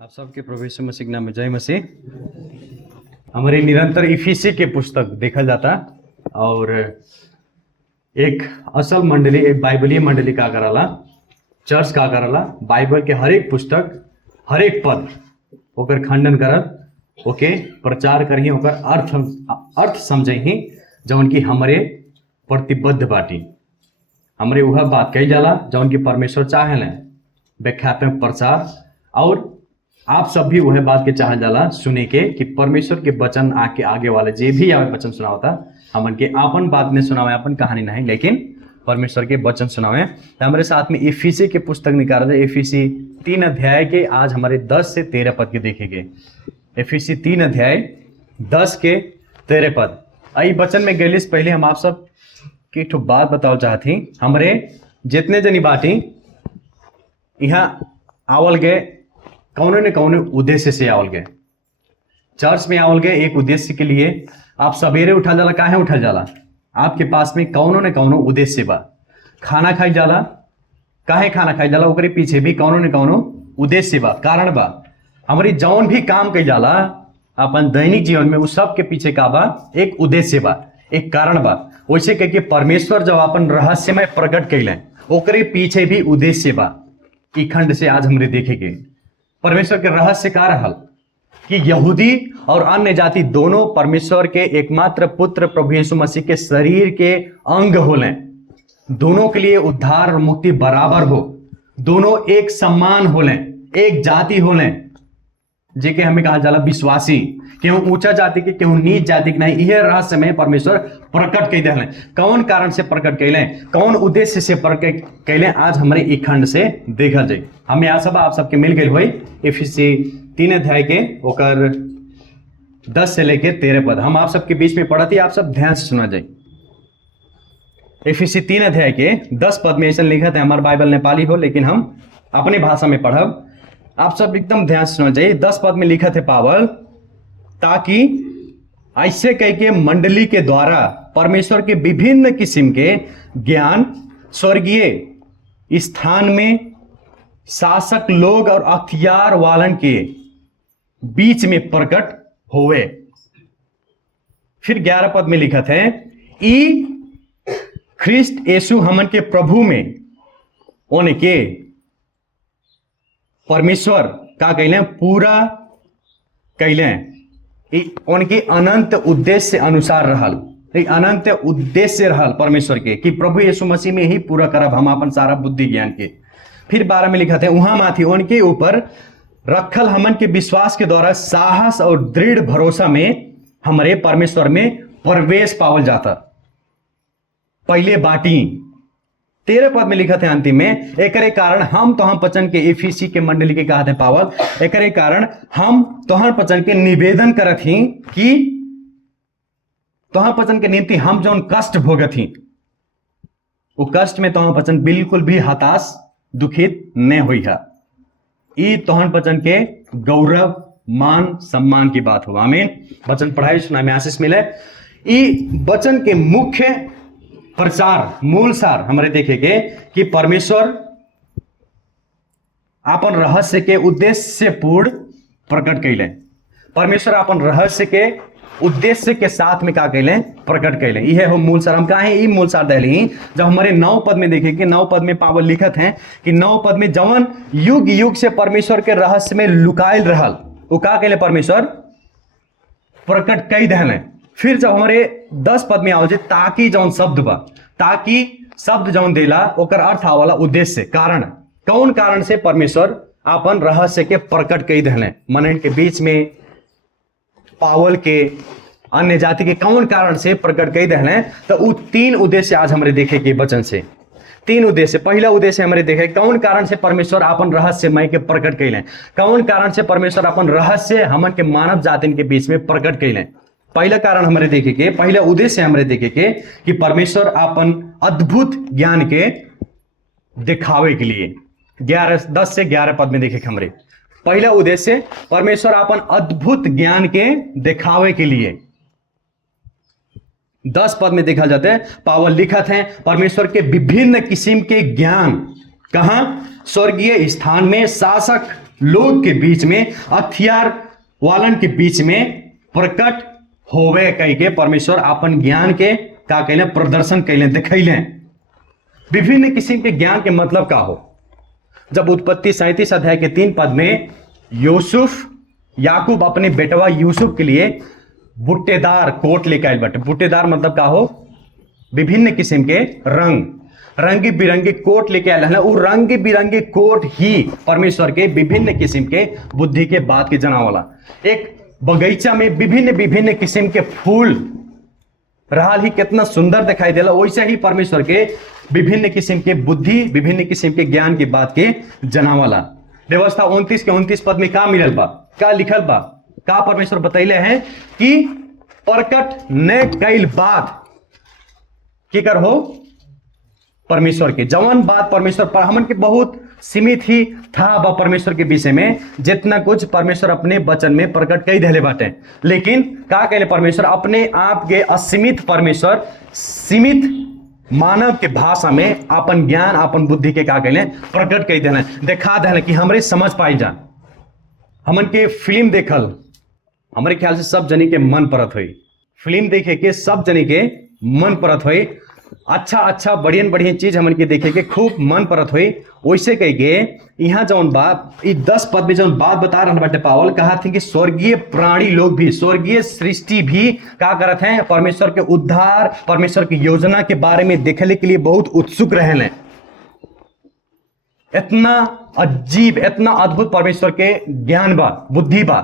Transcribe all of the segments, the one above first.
आप सबके प्रभु यीशु मसीह के नाम में जय मसीह। हमारी निरंतर इफिसी के पुस्तक देखा जाता और एक असल मंडली, एक बाइबलीय मंडली का कराला, चर्च का कराला, बाइबल के हर एक पुस्तक हर एक पद ओकर खंडन करत, ओके प्रचार करही, ओकर अर्थ समझही जौन की हमरे प्रतिबद्ध बाटी। हमरे वह बात कही जाला जौन की परमेश्वर चाहेले व्याख्यात्मक प्रचार, और आप सब भी वह बात के चाह जाला सुने के कि परमेश्वर के वचन आगे वाले जे भी आवे वचन सुनावता हमन के आपन बात में सुनावे, अपन कहानी नहीं लेकिन परमेश्वर के वचन सुनावे। तो हमारे साथ में इफिसी के पुस्तक निकाल रहे, इफिसी 3 अध्याय के आज हमारे 10 से 13 पद के देखेंगे। इफिसी 3 अध्याय 10 के 13 पद। आई वचन में गैलिस पहले हम आप सब की एक बात बताओ चाहती। हमारे जितने जनी बाटी यहाँ आवल गए कौनो न कौनो उद्देश्य से आवल गए, चर्च में आवल गए एक उद्देश्य के लिए। आप सवेरे उठा जाला, काहे उठा जाला? आपके पास में कौनो न कौनो उद्देश्य बा। खाना खाई जाला, काहे खाना खाई जाला? ओकरे पीछे भी कौनो न कौनो उद्देश्य बा, कारण बा। हमारी जौन भी काम कई जाला अपन दैनिक जीवन में, उस सब के पीछे का बा? एक उद्देश्य बा, एक कारण बा। वैसे कह के परमेश्वर जब अपन रहस्यमय प्रकट कैले, ओकरे पीछे भी उद्देश्य बा। ई खंड से आज हमरे देखेंगे परमेश्वर के रहस्य का रहल कि यहूदी और अन्य जाति दोनों परमेश्वर के एकमात्र पुत्र प्रभु यीशु मसीह के शरीर के अंग होले। दोनों के लिए उद्धार और मुक्ति बराबर हो, दोनों एक समान होले, एक जाति होले, जेके हमें कहा जाला विश्वासी। केहू ऊंचा जाति के, केहू नीच जाति के नहीं। यह रहस्य में परमेश्वर प्रकट कर दिले। कौन कारण से प्रकट कैले, कौन उद्देश्य से प्रकट कैले, आज हमारे एक खंड से देखा जाए। हमें यहाँ सब आप सबके मिल गए हुई इफिसी 3 अध्याय के ओकर 10 से लेके 13 पद हम आप सबके बीच में पढ़ती, आप सब ध्यान से सुना जाए। इफिसी 3 अध्याय के 10 पद में ऐसा लिखा था, हमारा बाइबल नेपाली हो लेकिन हम अपने भाषा में पढ़ब, आप सब एकदम ध्यान से सुना जाइए। 10 पद में लिखा थे पावल, ताकि ऐसे कह के मंडली के द्वारा परमेश्वर के विभिन्न किस्म के ज्ञान स्वर्गीय स्थान में शासक लोग और अख्तियार वालन के बीच में प्रकट होवे। फिर 11 पद में लिखा है, ई ख्रिस्ट यीशु हमन के प्रभु में उनके परमेश्वर का कहले पूरा कहले, उनके अनंत उद्देश्य अनुसार रहल। अनंत उद्देश्य रहल परमेश्वर के कि प्रभु यीशु मसीह में ही पूरा करब हम अपन सारा बुद्धि ज्ञान के। फिर 12 में लिखा था, वहां माथी उनके ऊपर रखल हमन के विश्वास के द्वारा साहस और दृढ़ भरोसा में हमारे परमेश्वर में प्रवेश पावल जाता। पहले बाटी 13 पद में लिखा था अंतिम में, एकरे कारण हम तोहन पचन के इफिसी के मंडली के कहा थे पावल, एकरे कारण हम तोहन पचन के निवेदन करत ही कि तोहन पचन के निमित्त हम जौन कष्ट भोगत ही, वो कष्ट में तोहन पचन बिल्कुल भी हताश दुखित न हुई है। ई तोहन पचन के गौरव मान सम्मान की बात हो। आमीन। वचन पढ़ाई सुना में आशीष मिले। ई वचन के मुख्य प्रचार मूल सार हमारे देखेंगे कि परमेश्वर अपन रहस्य के उद्देश्य से पूर्ण प्रकट कैले। परमेश्वर अपन रहस्य के उद्देश्य के साथ में का कैले, प्रकट कैले। यह हो मूल सार। हम कहे ई मूल सार दहली जब हमारे 9 पद में देखेंगे, 9 पद में पावल लिखत है कि 9 पद में जवन युग युग से परमेश्वर के रहस्य में लुकायल रहल, वो का कैले परमेश्वर प्रकट कई दहले। फिर जब हमारे 10 पद में आओ जे ताकि जौन शब्द बा, ताकि शब्द जौन देला ओकर अर्थ आवाला उद्देश्य, कारण। कौन कारण से परमेश्वर अपन रहस्य के प्रकट कई दहले मनन के बीच में, पावल के अन्य जाति के कौन कारण से प्रकट कई दहले। तो वो 3 उद्देश्य आज हमारे देखे के वचन से 3 उद्देश्य। पहला उद्देश्य हमारे देखे कौन कारण से परमेश्वर अपन रहस्यमय के प्रकट कैले, कौन कारण से परमेश्वर अपन रहस्य हमन के मानव जाति के बीच में प्रकट कैले। पहला कारण हमारे देखे के, पहला उद्देश्य हमारे देखे के कि परमेश्वर अपन अद्भुत ज्ञान के दिखावे के लिए। 10 से 11 पद में देखे हमारे पहला उद्देश्य परमेश्वर अपन अद्भुत ज्ञान के दिखावे के लिए। 10 पद में देखा जाता है, पावल लिखत है परमेश्वर के विभिन्न किस्म के ज्ञान कहां? स्वर्गीय स्थान में शासक लोग के बीच में, हथियार वालन के बीच में प्रकट होवे कह के परमेश्वर अपन ज्ञान के का कहले प्रदर्शन कैले दिखैले। विभिन्न किस्म के ज्ञान के मतलब का हो? जब उत्पत्ति 37 अध्याय के 3 पद में यूसुफ याकूब अपने बेटवा यूसुफ के लिए बुट्टेदार कोट लेकर आए बटे। बुट्टेदार मतलब का हो? विभिन्न किस्म के रंगी बिरंगे कोट लेके आए। वो रंगी बिरंगे कोट ही परमेश्वर के विभिन्न किस्म के बुद्धि के बात के जनावला। एक बगीचा में विभिन्न किस्म के फूल रहल ही कितना सुंदर दिखाई देला, वैसे ही परमेश्वर के विभिन्न किस्म के बुद्धि, विभिन्न किस्म के ज्ञान की बात के जनावला। व्यवस्था 29 के 29 पद में का मिलल बा, का लिखल बा, का परमेश्वर बतैले हैं कि प्रकट न कैल बात की कर हो परमेश्वर के। जवान बात परमेश्वर पर हमन के बहुत सीमित ही था बा परमेश्वर के विषय में, जितना कुछ परमेश्वर अपने वचन में प्रकट कई देले बाटे। लेकिन का कहले परमेश्वर अपने आप के असीमित परमेश्वर सीमित मानव के भाषा में अपन ज्ञान अपन बुद्धि के का कहले प्रकट कई देना, दिखा देना कि हमरे समझ पाई जा। हमन के फिल्म देखल हमारे ख्याल से सब जनी के मन परत हुई, फिल्म देखे के सब जनी के मन परत हुई। अच्छा बढ़िया चीज हमन के देखे के खूब मन परत हुई। वैसे कह के यहाँ जौन बात 10 पद में जौन बात बता रहे बाटे पावल, कहा थे कि स्वर्गीय प्राणी लोग भी, स्वर्गीय सृष्टि भी का करत हैं परमेश्वर के उद्धार, परमेश्वर की योजना के बारे में देखने के लिए बहुत उत्सुक रहे। इतना अजीब इतना अद्भुत परमेश्वर के ज्ञान बा, बुद्धि बा।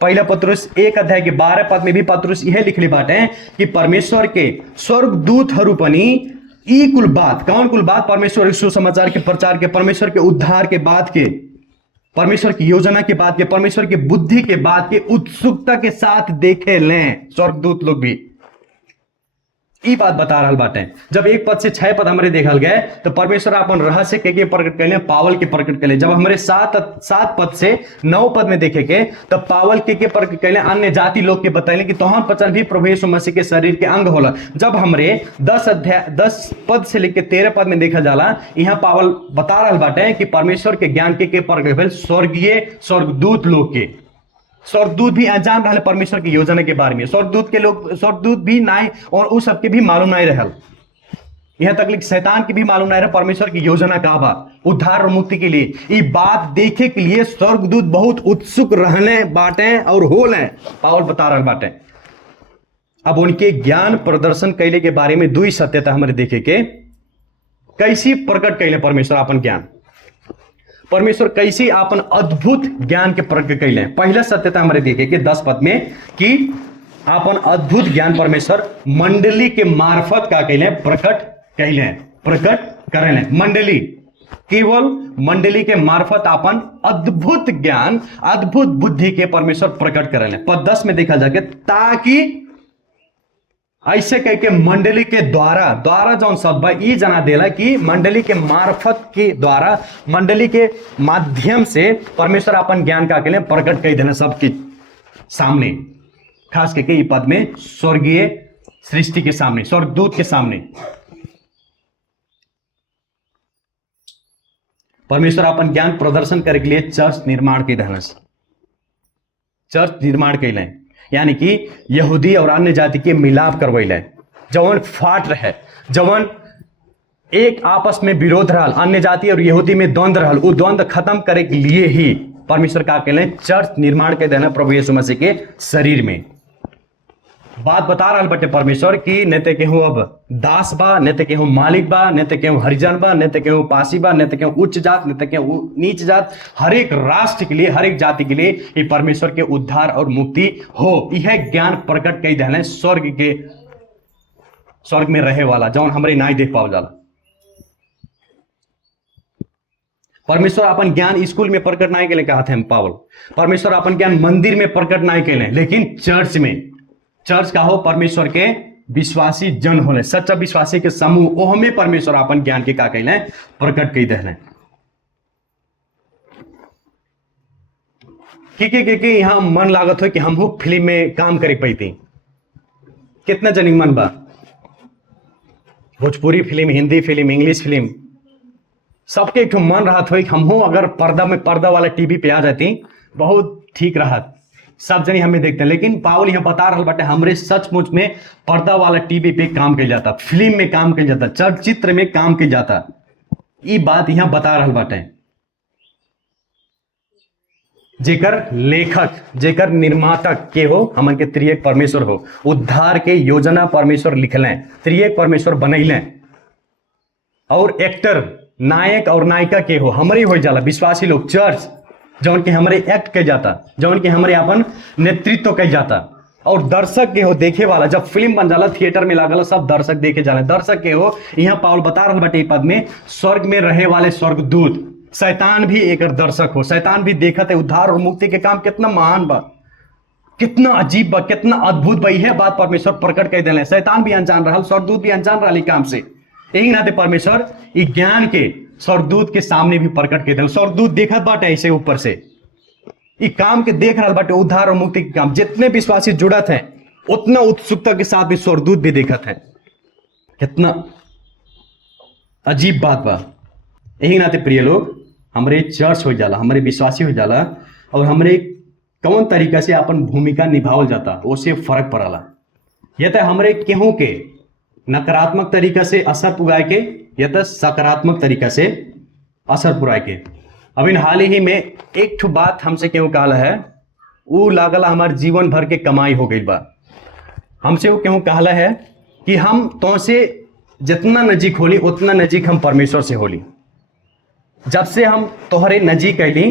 पहला पत्रुस 1 अध्याय के 12 पद में भी पत्रुस यह लिखली बात है कि परमेश्वर के स्वर्गदूत हरूपनी ई कुल बात, कौन कुल बात? परमेश्वर सुसमाचार के प्रचार के, परमेश्वर के उद्धार के बाद के, परमेश्वर की योजना के बाद के, परमेश्वर की बुद्धि के बाद के उत्सुकता के साथ देखे लें स्वर्गदूत लोग भी। ई बात बता रहा बाटे। जब 1 पद से 6 पद हमारे देखल गए तो परमेश्वर अपन रहस्य के प्रकट कैले, पावल के प्रकट कैले। जब हमारे 7 पद से 9 पद में देखे के तब पावल के प्रकट कैले, अन्य जाति लोग के बतैले कि तोहन पचन भी प्रभु यीशु मसीह के शरीर के अंग होला। जब हमरे 10 पद से लेके 13 पद में देखा जाला, यहाँ पावल बता रहा बाटे कि परमेश्वर के ज्ञान के प्रकट भेल स्वर्गीय स्वर्गदूत लोग के। स्वर्गदूत भी अनजान रहे परमेश्वर की योजना के बारे में। स्वर्गदूत भी नाई और उस सबके भी मालूम नहीं रहल। यहां तक शैतान की भी मालूम नहीं रहे परमेश्वर की योजना का बा उद्धार और मुक्ति के लिए। ये बात देखे के लिए स्वर्गदूत बहुत उत्सुक रहने बाटे और होले, पावल बता रहे बाटे। अब उनके ज्ञान प्रदर्शन कैले के बारे में 2 सत्यता हमारे देखे के, कैसी प्रकट कैले परमेश्वर अपन ज्ञान, परमेश्वर कैसे अपन अद्भुत ज्ञान के प्रकट कैले। पहला सत्यता हमारे देखे के 10 पद में कि अपन अद्भुत ज्ञान परमेश्वर मंडली के मार्फत का कैले प्रकट कैले, प्रकट करेले। मंडली, केवल मंडली के मार्फत अपन अद्भुत ज्ञान अद्भुत बुद्धि के परमेश्वर प्रकट करेले। पद 10 में देखा जाके ताकि ऐसे कह के मंडली के द्वारा जौन शब्द ये जना देला कि मंडली के मार्फत के द्वारा, मंडली के माध्यम से परमेश्वर अपन ज्ञान का के लिए प्रकट कर देना सबके सामने, खास करके ये पद में स्वर्गीय सृष्टि के सामने, स्वर्गदूत के सामने परमेश्वर अपन ज्ञान प्रदर्शन करे के लिए चर्च निर्माण के देना, चर्च निर्माण कैले, यानी कि यहूदी और अन्य जाति के मिलाप करवैले। जवन फाट रहे, जवन एक आपस में विरोध रहल, अन्य जाति और यहूदी में द्वंद्व रहल, वो द्वंद्व खत्म करे के लिए ही परमेश्वर का कहले चर्च निर्माण के देना प्रभु यीशु मसीह के शरीर में। बात बता रहा बटे परमेश्वर कि न ते केहू अब दास बा, न ते केहू मालिक बा, न ते केहू हरिजन बा, न ते केहू पासी बा, न ते केहू उच्च जात, न ते केहू नीच जात। हर एक राष्ट्र के लिए, हर एक जाति के लिए ये परमेश्वर के उद्धार और मुक्ति हो, यह ज्ञान प्रकट कई देना स्वर्ग में रहे वाला, जौन हमरे नाई देख पाओ जाला। परमेश्वर अपन ज्ञान स्कूल में प्रकट नहीं के कहा थे हम पावल, परमेश्वर अपन ज्ञान मंदिर में प्रकट नहीं के, लेकिन चर्च में। चर्च का हो परमेश्वर के विश्वासी जन होने, सच्चा विश्वासी के समूह, ओह में परमेश्वर अपन ज्ञान के का कहले प्रकट कई देने। के यहां मन लागत हो कि हम फिल्म में काम करे पैती, कितना जनिक मन बा, Bhojpuri film, Hindi film, English film, सबके एक मन रहा हो हम हो अगर पर्दा वाला टीवी पे आ जाती बहुत ठीक रहा, सब जनी हमें देखते हैं। लेकिन पावल यहाँ बता रहा बाटे हमरे सचमुच में पर्दा वाला टीवी पे काम किया जाता, फिल्म में काम किया जाता, चलचित्र में काम किया जाता। ये बात यहाँ बता रहा बाटे। जेकर लेखक जेकर निर्मातक के हो हमन के त्रिएक परमेश्वर हो, उद्धार के योजना परमेश्वर लिखलें, त्रिएक परमेश्वर बनैलें। और एक्टर नायक और नायिका के हो हमरे हो जाला विश्वासी लोग, चर्च जौन के हमरे एक्ट कह जाता, जौन के हमरे अपन नेतृत्व कह जाता। और दर्शक के हो देखे वाला, जब फिल्म बन जाला थिएटर में लागल सब दर्शक देखे जाला। दर्शक के हो यहाँ पाउल बता रहा बाटे पद में स्वर्ग में रहे वाले स्वर्गदूत, शैतान भी एक दर्शक हो, शैतान भी देखत है उद्धार और मुक्ति के काम कितना महान बा, कितना अजीब बा, कितना अद्भुत बा। यह बात परमेश्वर प्रकट कर दिले। शैतान भी अनजान रहा, स्वर्गदूत भी अनजान रहा काम से। यही नाते परमेश्वर इस ज्ञान के स्वर्गदूत के सामने भी प्रकट कर दिले। स्वर्गदूत देखत बाटे ऐसे ऊपर से इस काम के देख रहा बाटे, उद्धार और मुक्ति के काम। जितने विश्वासी जुड़त हैं उतना उत्सुकता के साथ भी स्वर्गदूत भी देखत हैं। कितना अजीब बात बा। यही नाते प्रिय लोग हमरे चर्च हो जाला, हमरे विश्वासी हो जाला और हमरे कौन तरीका से अपन भूमिका निभावल जाता उससे फर्क पड़ाला। यह तो हमरे केहू के नकारात्मक तरीका से असर पुगाए के या तो सकारात्मक तरीका से असर पुराए के। अभी हाल ही में एक ठो बात हमसे केहू कहला है, वो लागला हमारे जीवन भर के कमाई हो गई बा। हमसे वो केहू कहला है कि हम तो से जितना नजीक होली उतना नजीक हम परमेश्वर से होली। जब से हम तोहरे नजीक अली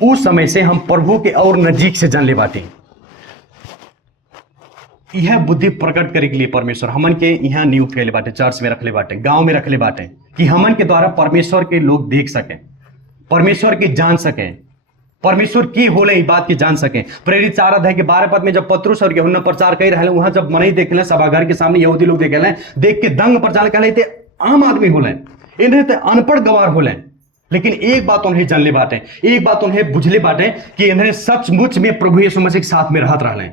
उस समय से हम प्रभु के और नजीक से जान ले बाटे। यह बुद्धि प्रकट करे के लिए परमेश्वर हमन के यहाँ नियुक्त कैले बाटे, चर्च में रखले बाटे, गांव में रखले बाटे कि हमन के द्वारा परमेश्वर के लोग देख सके, परमेश्वर के जान सके, परमेश्वर की होले ई बात की जान सके। प्रेरित 4 अध्याय के 12 पद में जब पतरस और यूहन्ना प्रचार कर रहे वहां जब मनई देखले सभागार के सामने यहूदी लोग देखे देख के दंग प्रचार कर लेते आम आदमी होले, इन्हें तो अनपढ़ गवार होले। लेकिन एक बात उन्हें जानले बाटे, एक बात उन्हें बुझले बाटे कि इन्हें सचमुच में प्रभु यीशु मसीह के साथ में रहत रहले।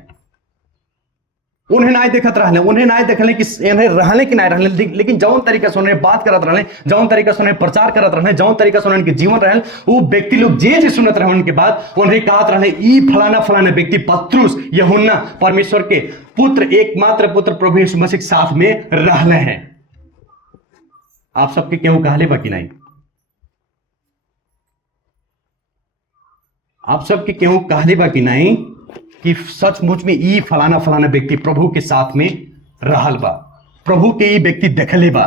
उन्हें ना देखत रहले, उन्हें ना देखले कि इन्हें रहले कि ना रहले, लेकिन जौन तरीका से उन्हें बात करत रहले, जौन तरीका से उन्हें प्रचार करत रहले, जौन तरीका से उनके जीवन रहल, वो व्यक्ति लोग जे सुनत रहे उनके बाद उन्हें कहत रहले ई फलाना फलाना व्यक्ति पतरस यूहन्ना परमेश्वर के पुत्र एकमात्र पुत्र प्रभु यीशु मसीह के साथ में रहले हैं। आप सबके क्यों कहले बाकी नहीं? आप सबके क्यों कहले बाकी नहीं कि सचमुच में ई फलाना फलाना व्यक्ति प्रभु के साथ में रहल बा, प्रभु के ई व्यक्ति देखले बा,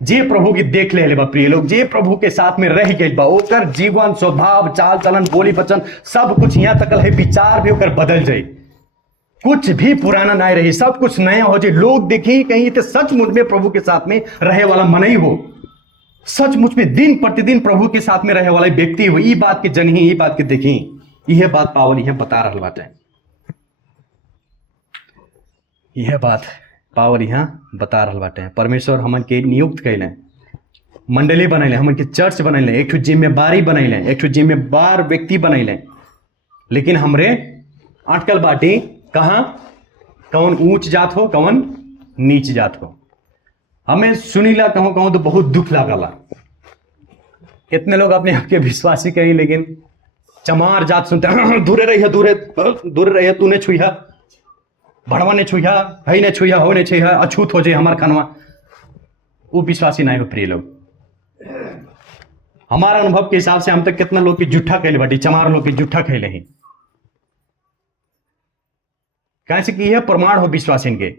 जे प्रभु के देख ले बा। प्रिय लोग, जे प्रभु के साथ में रह गए बा ओकर जीवन स्वभाव चाल चलन बोली वचन सब कुछ यहाँ तक है, विचार भी ओकर बदल जाए, कुछ भी पुराना नहीं रही, सब कुछ नया हो जाए। लोग देखें कहीं तो सचमुच में प्रभु के साथ में रहे वाला मन ही हो, सचमुच में दिन प्रतिदिन प्रभु के साथ में रहे वाला व्यक्ति हो। ये बात के जनही, ये बात के देखी, यह बात पावल यह बता रहा बाटे, यह बात पावल यहाँ बता रहा बाटे। परमेश्वर हमन के नियुक्त कैले, मंडली बनैले, हमन के चर्च बनैले, एक ठो जिम्मेवारी बनैले, एक ठो जिम्मेवार व्यक्ति बनैले। लेकिन हमरे अटकल बाटी कहाँ, कौन ऊंच जात हो कौन नीच जात हो। हमें सुनीला कहूं कहूं तो बहुत दुख लागला। कितने लोग अपने आपके विश्वासी कहीं लेकिन चमार जात सुनते दूरे रहिए, दूरे रहिए, तूने छुईहा, भड़वा ने छुईहा, हई ने छुईहा, हो ने छुईहा, अछूत हो जाए हमार खानवा। वो विश्वासी नहीं हो प्रिय लोग। हमारा अनुभव के हिसाब से हम तक कितना लोग की जुट्ठा कहले बाटी, चमार लोग की जुट्ठा कहले ही। कैसे कि यह प्रमाण हो विश्वासी के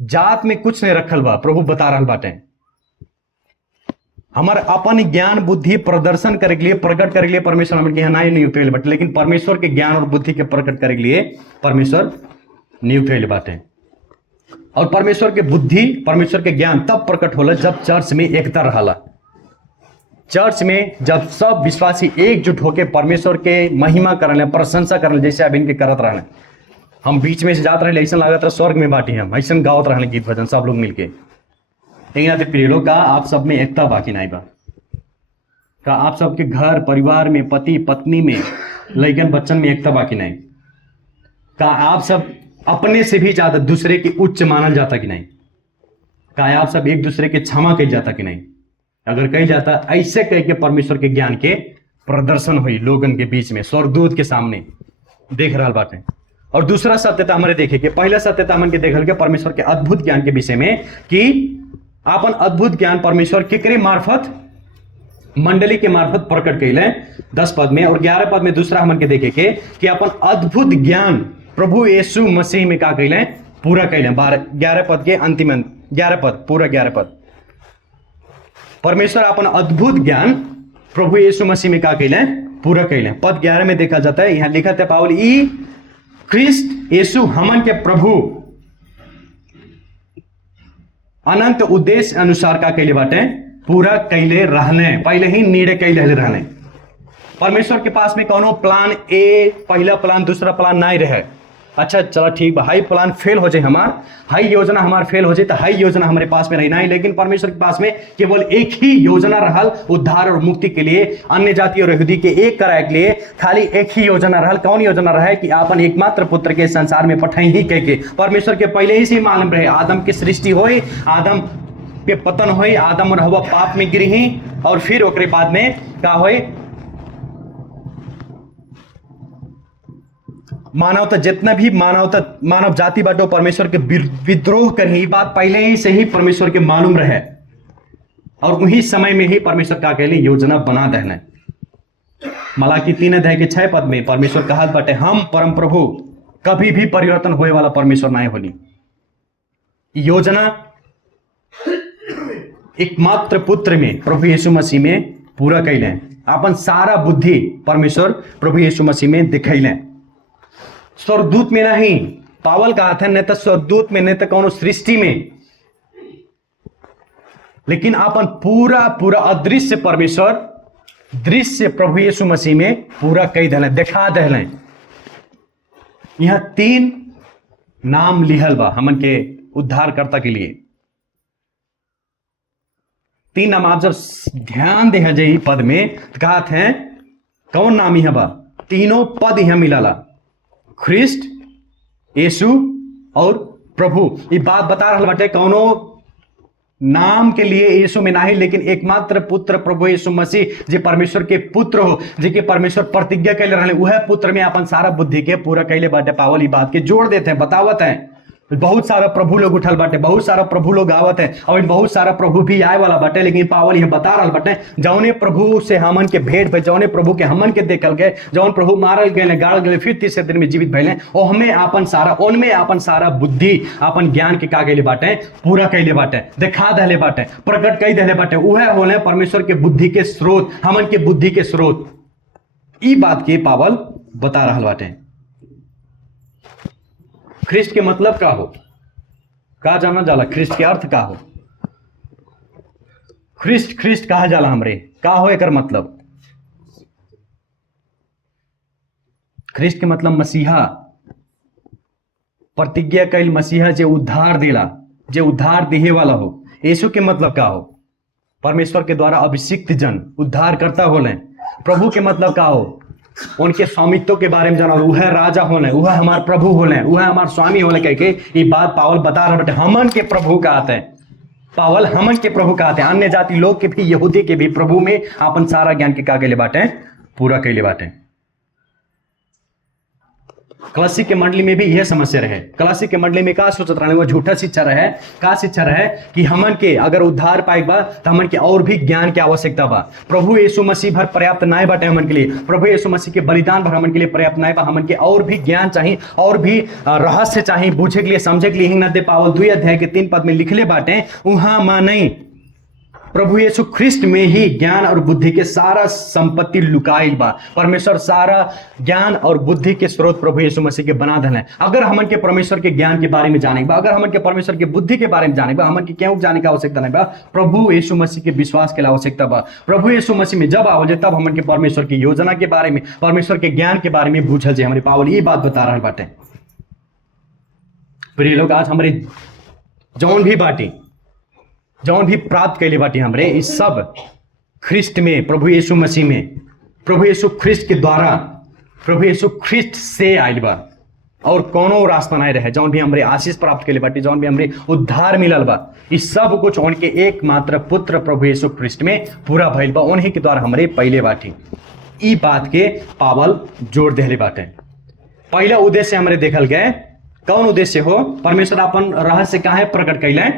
जात में कुछ नहीं रखल बा। प्रभु बता रहा बाटे हमारे अपन ज्ञान बुद्धि प्रदर्शन करे के लिए, प्रकट करे के लिए परमेश्वर हमके यहाँ नहीं नियुक्त कैले बाटे, लेकिन परमेश्वर के ज्ञान और बुद्धि के प्रकट करे के लिए परमेश्वर नियुक्त कैले बाटे। और परमेश्वर के बुद्धि परमेश्वर के ज्ञान तब प्रकट होला जब चर्च में एकता रहला। चर्च में जब सब विश्वासी एकजुट होकर परमेश्वर के महिमा करले, प्रशंसा करले, जैसे अब इनके करत रहले। हम बीच में से जात रहे ऐसा लागत रहा स्वर्ग में बाटी, हम ऐसा गावत रहले गीत भजन सब लोग मिलके। लेकिन प्रिय लोग का आप सब में एकता बाकी नहीं बा का? आप सबके घर परिवार में, पति पत्नी में, लइकन बच्चन में एकता बाकी नहीं का? आप सब अपने से भी ज्यादा दूसरे के उच्च मानल जाता कि नहीं का? आप सब एक दूसरे के क्षमा कल जाता कि नहीं? अगर कही जाता ऐसे कह के परमेश्वर के ज्ञान के प्रदर्शन हुई लोगन के बीच में, स्वर्गदूत के सामने देख रहा बाटे। और दूसरा सत्यता हमारे देखे कि पहला सत्यता हमन के देखल के परमेश्वर के अद्भुत ज्ञान के विषय में कि अपन अद्भुत ज्ञान परमेश्वर केकरे मार्फत, मंडली के मार्फत प्रकट कैले 10 पद में। और 11 पद में दूसरा हमन के देखे के कि अपन अद्भुत ज्ञान प्रभु यीशु मसीह में का कैले, पूरा कैले। 11 पद के अंतिम 11 पद, पूरा 11 पद, परमेश्वर अपन अद्भुत ज्ञान प्रभु यीशु मसीह में का कैले, पूरा कैले। पद 11 में देखा जाता है, यहां लिखा है पावल, ई ख्रिस्ट यीशु हमन के प्रभु अनंत उद्देश्य अनुसार का कैले बाटे, पूरा कैले रहने, पहले ही निर्णय कैले रहने। परमेश्वर के पास में कोनो प्लान ए, पहला प्लान दूसरा प्लान नहीं रहे। अच्छा चलो ठीक बा, हाई प्लान फेल हो जाए हमार, हाई योजना हमार फेल हो जाए तो हाई योजना हमारे पास में रहना है, लेकिन परमेश्वर के पास में केवल एक ही योजना रहल उद्धार और मुक्ति के लिए, अन्य जाति और यहूदी के एक कराए के लिए खाली एक ही योजना रहल। कौन योजना रहे कि आपन एकमात्र पुत्र के संसार में पठाई ही कह के। परमेश्वर के पहले ही से मालूम रहे, आदम की सृष्टि होई, आदम के पतन होई, आदम और हवा पाप में गिरी ही, और फिर ओकरे बाद में का होई, मानवता जितना भी मानव जाति बाटो परमेश्वर के विद्रोह करे, ये बात पहले ही से ही परमेश्वर के मालूम रहे। और वही समय में ही परमेश्वर का कहले योजना बना देने। मलाकी 3:6 पद में परमेश्वर कहा बाटे, हम परम प्रभु कभी भी परिवर्तन होए वाला परमेश्वर नहीं होली। योजना एकमात्र पुत्र में प्रभु यीशु मसीह में पूरा कैले, अपन सारा बुद्धि परमेश्वर प्रभु यीशु मसीह में दिखैले। स्वर्गदूत में नहीं, पावल कहा था, नहीं तो स्वर्गदूत में, नहीं तो कौन सृष्टि में, लेकिन अपन पूरा अदृश्य परमेश्वर दृश्य प्रभु यीशु मसीह में पूरा कई दहले, दिखा दहले। यहां 3 नाम लिहल बा हमन के उद्धारकर्ता के लिए। 3 नाम आप जब ध्यान दे जाए पद में तो कहा थे कौन नाम यह बा, तीनों पद यहां मिलाला, ख्रिस्ट, यीशु और प्रभु। ये बात बता रहा बाटे कौनो नाम के लिए यीशु में नहीं, लेकिन एकमात्र पुत्र प्रभु यीशु मसीह जे परमेश्वर के पुत्र हो, जे के परमेश्वर प्रतिज्ञा कैले रहे, वह पुत्र में अपन सारा बुद्धि के पूरा कैले बाटे। पावल ई बात के जोड़ देते हैं, बतावत हैं। बहुत सारा प्रभु लोग उठल बाटे, बहुत सारा प्रभु लोग आवत है, और बहुत सारा प्रभु भी आए वाला बाटे। लेकिन पावल यह बता रहा बाटे, जौने प्रभु से हमन के भेंट पे, जौने प्रभु के हमन के देखल गए, जौन प्रभु मारल गए, गाड़ गए, फिर तीसरे दिन में जीवित भइले, उनमें अपन सारा बुद्धि, अपन ज्ञान के का कैले बाटे, पूरा कैले बाटे, दिखा दहले बाटे, प्रकट कई दहले बाटे। वह होले परमेश्वर के बुद्धि के स्रोत, हमन के बुद्धि के स्रोत। ई बात के पावल बता रहा बाटे। ख्रिस्ट के मतलब का हो, का जाना जाला, ख्रिस्ट के अर्थ का हो, ख्रिस्ट कहा जाला हमरे, का हो एकर मतलब। ख्रिस्ट के मतलब मसीहा, प्रतिज्ञा कैल मसीहा जे उद्धार देला, जे उद्धार देहे वाला हो। यीशु के मतलब का हो, परमेश्वर के द्वारा अभिषिक्त जन, उद्धार करता होले। प्रभु के मतलब का हो, उनके स्वामित्व के बारे में जाना, वह राजा होने, वह हमार प्रभु होने, वह हमार स्वामी होने कह के ये बात पावल बता रहा बेटे। हमन के प्रभु का आते हैं, पावल हमन के प्रभु का आते हैं। अन्य जाति लोग के भी, यहूदी के भी प्रभु में अपन सारा ज्ञान के का कैले बाटे, पूरा कैले बाटे। क्लासिक के मंडली में भी यह समस्या रहे। क्लासिक के मंडली में का सोचत रहे, वो झूठा शिक्षा रहे। का शिक्षा रहे कि हमन के अगर उद्धार पाए बा तो हमन के और भी ज्ञान की आवश्यकता बा। प्रभु यीशु मसीह भर पर्याप्त नहीं बाटे हमन के लिए, प्रभु यीशु मसीह के बलिदान भर हमन के लिए पर्याप्त नहीं बा। हमन के और भी ज्ञान चाहिए, और भी रहस्य चाहिए, बूझे के लिए, समझे के लिए। हिंग नदे पावल 2 अध्याय के 3 पद में लिखले बाटे, उहाँ मां नहीं, प्रभु यीशु ख्रिस्ट में ही ज्ञान और बुद्धि के सारा संपत्ति लुकाइल बा। परमेश्वर सारा ज्ञान और बुद्धि के स्रोत प्रभु यीशु मसीह के बना देना है। अगर हमन के परमेश्वर के ज्ञान के बारे में जाने बा, अगर हमन के परमेश्वर के बुद्धि के बारे में जाने बा, हमन के क्यों जाने की आवश्यकता नहीं बा, प्रभु यीशु मसीह के विश्वास के आवश्यकता बा। प्रभु यीशु मसीह में जब आवल तब हमन के परमेश्वर की योजना के बारे में, परमेश्वर के ज्ञान के बारे में बूझल जाए। हमारे पावल ये बात बता रहा बाटे। प्रिय लोग, आज हमारे जौन भी बाटी, जौन भी प्राप्त कैले बाटी हमरे, इस सब ख्रिस्ट में, प्रभु यीशु मसीह में, प्रभु यीशु ख्रिस्ट के द्वारा, प्रभु यीशु ख्रिस्ट से आयल बा। और कोनो रास्ता नहीं रहे जौन भी हमरे आशीष प्राप्त के बाटे, जौन भी हमरे उद्धार मिलल बा, इस सब कुछ उनके एकमात्र पुत्र प्रभु यीशु ख्रिस्ट में पूरा भइल बा, उन्हीं के द्वारा हमरे पहले बाटी। ई बात के पावल जोड़ देले बाटे। पहला उद्देश्य हमरे देखल गए, कौन उद्देश्य हो? परमेश्वर अपन रहस्य काहे प्रकट कैले?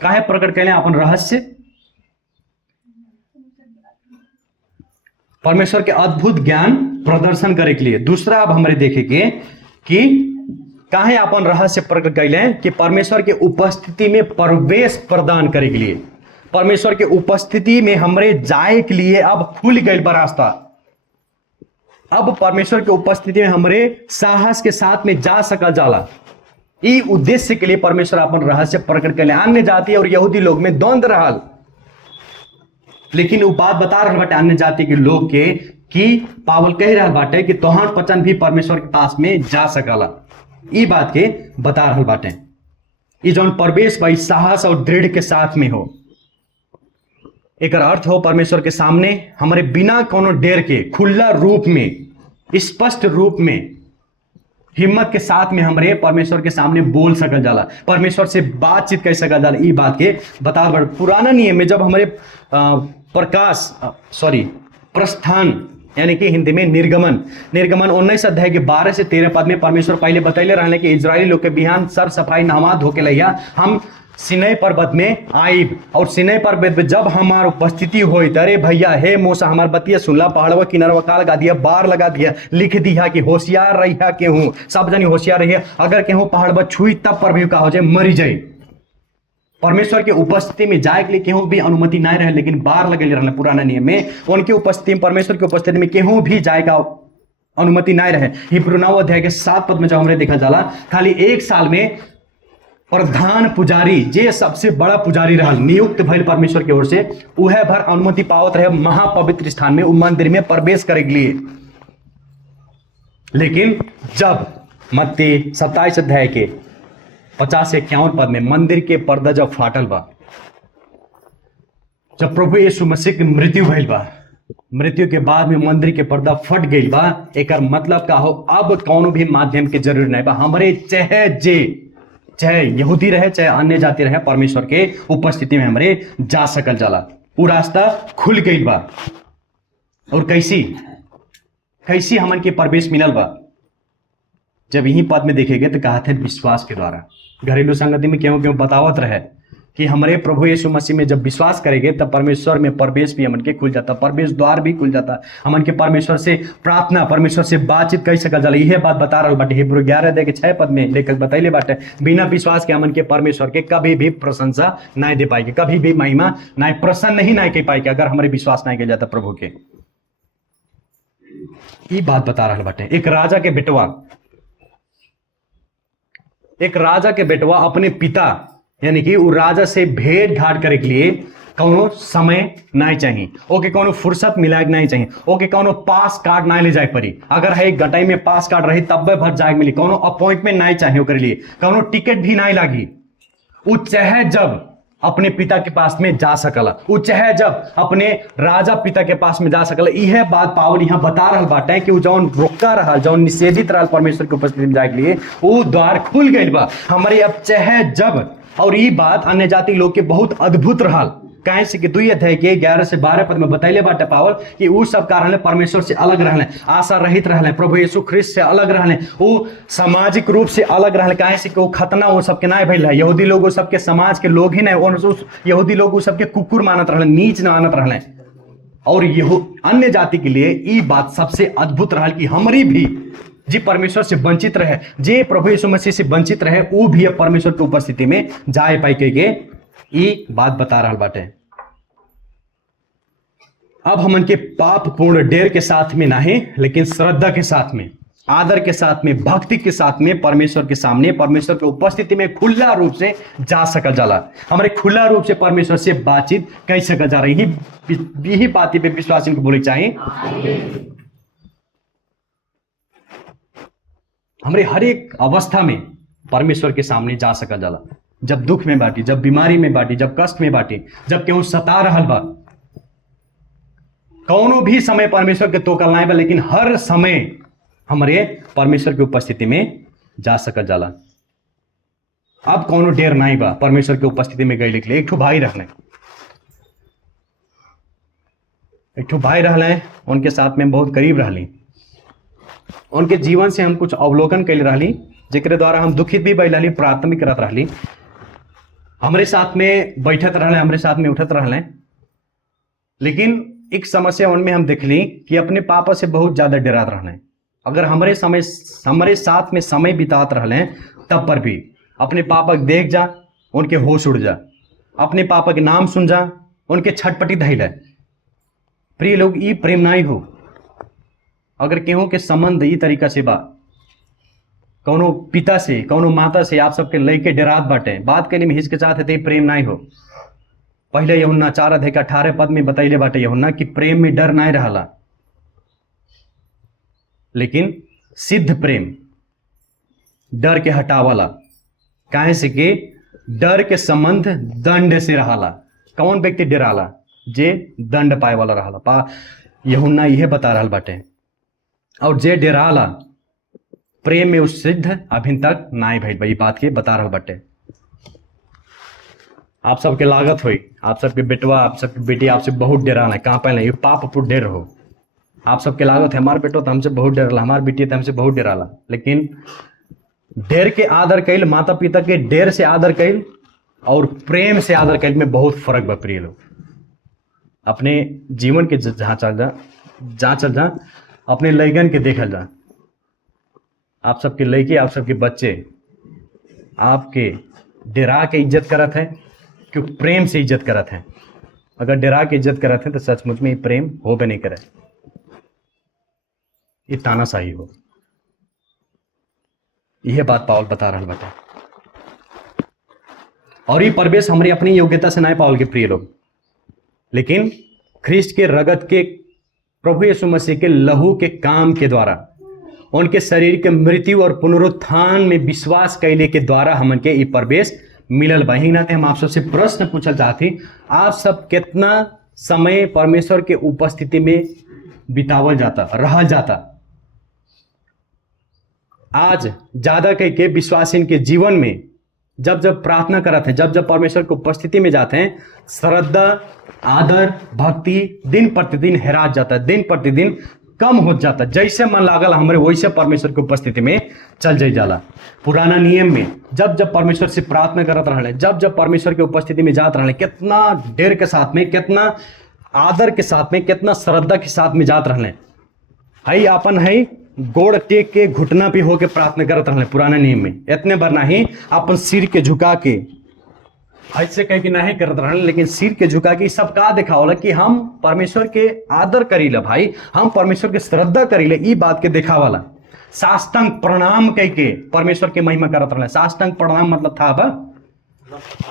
काहे प्रकट कैले अपन रहस्य? परमेश्वर के अद्भुत ज्ञान प्रदर्शन करे के लिए। दूसरा अब हमारे देखेंगे कि काहे अपन रहस्य प्रकट कैले? कि परमेश्वर के उपस्थिति में प्रवेश प्रदान करे के लिए, परमेश्वर के उपस्थिति में हमरे जाए के लिए अब खुल गई बा रास्ता। अब परमेश्वर के उपस्थिति में हमरे साहस के साथ में जा सकल जाला। ई उद्देश्य के लिए परमेश्वर अपन रहस्य प्रकट कैले। अन्य जाति और यहूदी लोग में द्वंद्व रहल, लेकिन वो बात बता रहा बाटे अन्य जाति के लोग के कि पावल कह रहा बाटे कि तोहार वचन भी परमेश्वर के पास में जा सकला। ई बात के बता रहा बाटे। ई जौन प्रवेश भाई साहस और दृढ़ के साथ में हो, एक अर्थ हो परमेश्वर के सामने हमारे बिना कोनो डेर के खुला रूप में, स्पष्ट रूप में, हिम्मत के साथ में हमरे परमेश्वर के सामने बोल सकल जाला, परमेश्वर से बातचीत कर सकल जाला। ई बात के बता। पुराना नियम में जब हमारे प्रस्थान यानी कि हिंदी में निर्गमन 19 अध्याय के 12 से 13 पद में परमेश्वर पहले बतैले रहने कि इजरायली लोग के बिहान सर सफाई नहा धो के लैया हम सिनै पर्वत में आईब, और सिनै पर्वत में जब हमार उपस्थिति होई, अरे भैया हे मूसा हमार बतिया सुनला, पहाड़वा किनारवा का लगा दिया, बार लगा दिया, लिख दिया कि होशियार रहिया केहू, सब जनी होशियार रहिए, अगर केहू पहाड़वा छुई तब पर भी का हो जाए, मरी जाए। परमेश्वर के उपस्थिति में जाए के लिए केहू भी अनुमति नहीं रहे, लेकिन बार लगे रहने पुराना नियम में। उनके उपस्थिति में, परमेश्वर की उपस्थिति में केहू भी जाए का अनुमति नहीं रहे। हिब्रू 9 अध्याय के 7 पद में जब हमने देखा जाला, खाली एक साल में प्रधान पुजारी, जे सबसे बड़ा पुजारी रहल, नियुक्त भइल परमेश्वर की ओर से, उहे भर अनुमति पावत रहे महापवित्र स्थान में, मंदिर में प्रवेश करे के लिए। लेकिन जब मत्ती 27 अध्याय के 50 से 51 पद में मंदिर के पर्दा जब फाटल बा, जब प्रभु यीशु मसीह की मृत्यु भइल बा, मृत्यु के बाद में मंदिर के पर्दा फट गई बा, एकर मतलब का हो, अब कौन भी माध्यम के जरूरी नहीं बा। हमरे चाहे यहूदी रहे चाहे अन्य जाति रहे, परमेश्वर के उपस्थिति में हमरे जा सकल जाला। वो रास्ता खुल गई बा। और कैसी हमन के प्रवेश मिलल बा? जब यही पद में देखेंगे तो कहा थे विश्वास के द्वारा। घरेलू संगति में क्यों बतावत रहे कि हमारे प्रभु यीशु मसीह में जब विश्वास करेंगे तब परमेश्वर में प्रवेश भी हमन के खुल जाता, प्रवेश द्वार भी खुल जाता, हमन के परमेश्वर से प्रार्थना, परमेश्वर से बातचीत कर सकल जाला। यह बात बता रहा बाटे हिब्रू 11 अध्याय के 6 पद में लेखक बतैले बाटे, बिना विश्वास के हमन के परमेश्वर के कभी भी प्रशंसा नहीं दे पाएगी, कभी भी महिमा नहीं, प्रसन्न नहीं कर पाएगी अगर हमारे विश्वास नहीं किया जाता प्रभु के। ये बात बता रहा बाटे। एक राजा के बेटवा अपने पिता यानी कि वो राजा से भेंट घाट करे के लिए कौनो समय नहीं चाहिए, ओके कौनो फुर्सत मिलाए नहीं चाहिए, ओके कौनो पास कार्ड नहीं ले जाए पड़ी। अगर है एक घटाई में पास कार्ड रही तब भर जाए मिली, कौनो अपॉइंटमेंट नहीं चाहिए ओकरे लिए, कौनो टिकट भी नहीं लागी। वो चाहे जब अपने पिता के पास में जा सकला, वो चाहे जब अपने राजा पिता के पास में जा सकला। यह बात पावल यहाँ बता रहा बाटे कि वो जौन रोका रहा, जौन निषेधित रहा परमेश्वर के उपस्थिति में जाए के लिए, वो द्वार खुल गई बा हमारे अब चाहे जब। और ये बात अन्य जाति लोग के बहुत अद्भुत रहा, कहे से कि 2 अध्याय के 11 से 12 पद में बतैले बाटे पावल कि वो सब कारण परमेश्वर से अलग रहले, आशा रहित रहले, प्रभु यीशु ख्रिस्त से अलग रहले, वो सामाजिक रूप से अलग रहले। कहे से कि वो खतना वो सबके नहीं भइल है, यहूदी लोग वो सबके समाज के लोग ही नहीं, यहूदी लोग वो सबके कुकुर मानत रहले, नीच मानत रहले। और अन्य जाति के लिए ये बात सबसे अद्भुत रहा कि हमारी भी जी परमेश्वर से वंचित रहे, जे प्रभु यीशु मसीह से वंचित रहे, वो भी अब परमेश्वर की उपस्थिति में जाए पाई के ये बात बता रहा बाटे। अब हमन के पाप पूर्ण डेर के साथ में नहीं, लेकिन श्रद्धा के साथ में, आदर के साथ में, भक्ति के साथ में परमेश्वर के सामने, परमेश्वर के उपस्थिति में खुला रूप से जा सकल जाला। हमारे खुला रूप से परमेश्वर से बातचीत कर सकल जा रही। यही बात पे विश्वास इनको बोलनी चाहिए। हमारे हर एक अवस्था में परमेश्वर के सामने जा सकल जाला। जब दुख में बाटी, जब बीमारी में बाटी, जब कष्ट में बाटी, जब केहू सता रहल बा, कौनो भी समय परमेश्वर के तोकल नहीं बा, लेकिन हर समय हमारे परमेश्वर की उपस्थिति में जा सकल जाला। अब कौनो डेर नहीं बा परमेश्वर की उपस्थिति में गए लिखले। एक ठो भाई रहले, उनके साथ में बहुत करीब रहली। उनके जीवन से हम कुछ अवलोकन कैले रहली, जेकरे द्वारा हम दुखित भी भइल रहली, प्रार्थना भी करत रहली। हमरे साथ में बैठत रहले, हमरे साथ में उठत रहले। लेकिन एक समस्या उनमें हम देखली कि अपने पापा से बहुत ज्यादा डरात रहले। अगर हमारे साथ में समय बितात रहले तब पर भी अपने पापा के देख जा, उनके होश उड़ जा, अपने पापा के नाम सुन जा, उनके छटपटी धैले। प्रिय लोग, ई प्रेम नहीं हो। अगर केहू के संबंध ई तरीका से बा, कौनो पिता से, कौनो माता से आप सबके लइके डरात बाटे, बात के लिए हिचकिचात है तो प्रेम नहीं हो। पहले यूहन्ना 4:18 पद में बतैले बाटे यूहन्ना कि प्रेम में डर नहीं रहला, लेकिन सिद्ध प्रेम डर के हटावला। काहे से कि डर के संबंध दंड से रहला। कौन व्यक्ति डराला? जे दंड पाए वाला रहला। यूहन्ना यह बता रहल बाटे। और जे डराला प्रेम में उस सिद्ध अभी तक नहीं भइल बा। बात के बता रहल बाटे। आप सबके लागत हुई, आप सबके बेटवा, आप सबके बेटी आपसे बहुत डराना है, कहाँ पहले ये पाप पर डर हो। आप सबके लागत है, हमारे बेटो तो हमसे बहुत डरला, हमारी बेटी तो हमसे बहुत डराला। लेकिन डर के आदर कैल, माता पिता के डर से आदर कैल और प्रेम से आदर कैल में बहुत फर्क बा। प्रिय लोग, अपने जीवन के जहाँ चल जा, अपने लइकन के देखल जा। आप सबके लइके, आप सबके बच्चे आपके डरा के इज्जत करत है कि प्रेम से इज्जत करत है? अगर डरा के इज्जत करत है तो सचमुच में ये प्रेम हो भी नहीं करे, ये तानाशाही हो। यह बात पावल बता रहा बता। और ये प्रवेश हमारी अपनी योग्यता से नहीं पावल के प्रिय लोग, लेकिन ख्रिस्ट के रगत के, प्रभु यीशु मसीह के लहू के काम के द्वारा, उनके शरीर के मृत्यु और पुनरुत्थान में विश्वास कैले के द्वारा हमन के ये प्रवेश मिलल बा। ही नाते हम आप सबसे प्रश्न पूछल चाहती, आप सब कितना समय परमेश्वर के उपस्थिति में बितावल जाता, रहल जाता? आज ज्यादा कह के विश्वासी के जीवन में जब जब प्रार्थना करते हैं, जब जब परमेश्वर की उपस्थिति में जाते हैं, श्रद्धा, आदर, भक्ति दिन प्रतिदिन हेरा जाता है, दिन प्रतिदिन कम हो जाता है। जैसे मन लागल हमारे वैसे परमेश्वर की उपस्थिति में चल जाई जाला। पुराना नियम में जब जब परमेश्वर से प्रार्थना करत रहले, जब जब परमेश्वर की उपस्थिति में जात रहले, कितना देर के साथ में, कितना आदर के साथ में, कितना श्रद्धा के साथ में जात रहले। हई अपन है गोड़ टेक के घुटना पे होके प्रार्थना करत रहले पुराना नियम में। इतने बार नहीं अपन सिर के झुका के ऐसे कह के नहीं करत रहले, लेकिन सिर के झुका के सब का दिखावला कि हम परमेश्वर के आदर करीला भाई, हम परमेश्वर के श्रद्धा करीले, ई बात के दिखावला। साष्टांग प्रणाम कह के परमेश्वर के महिमा करत रहले। साष्टांग प्रणाम मतलब था बा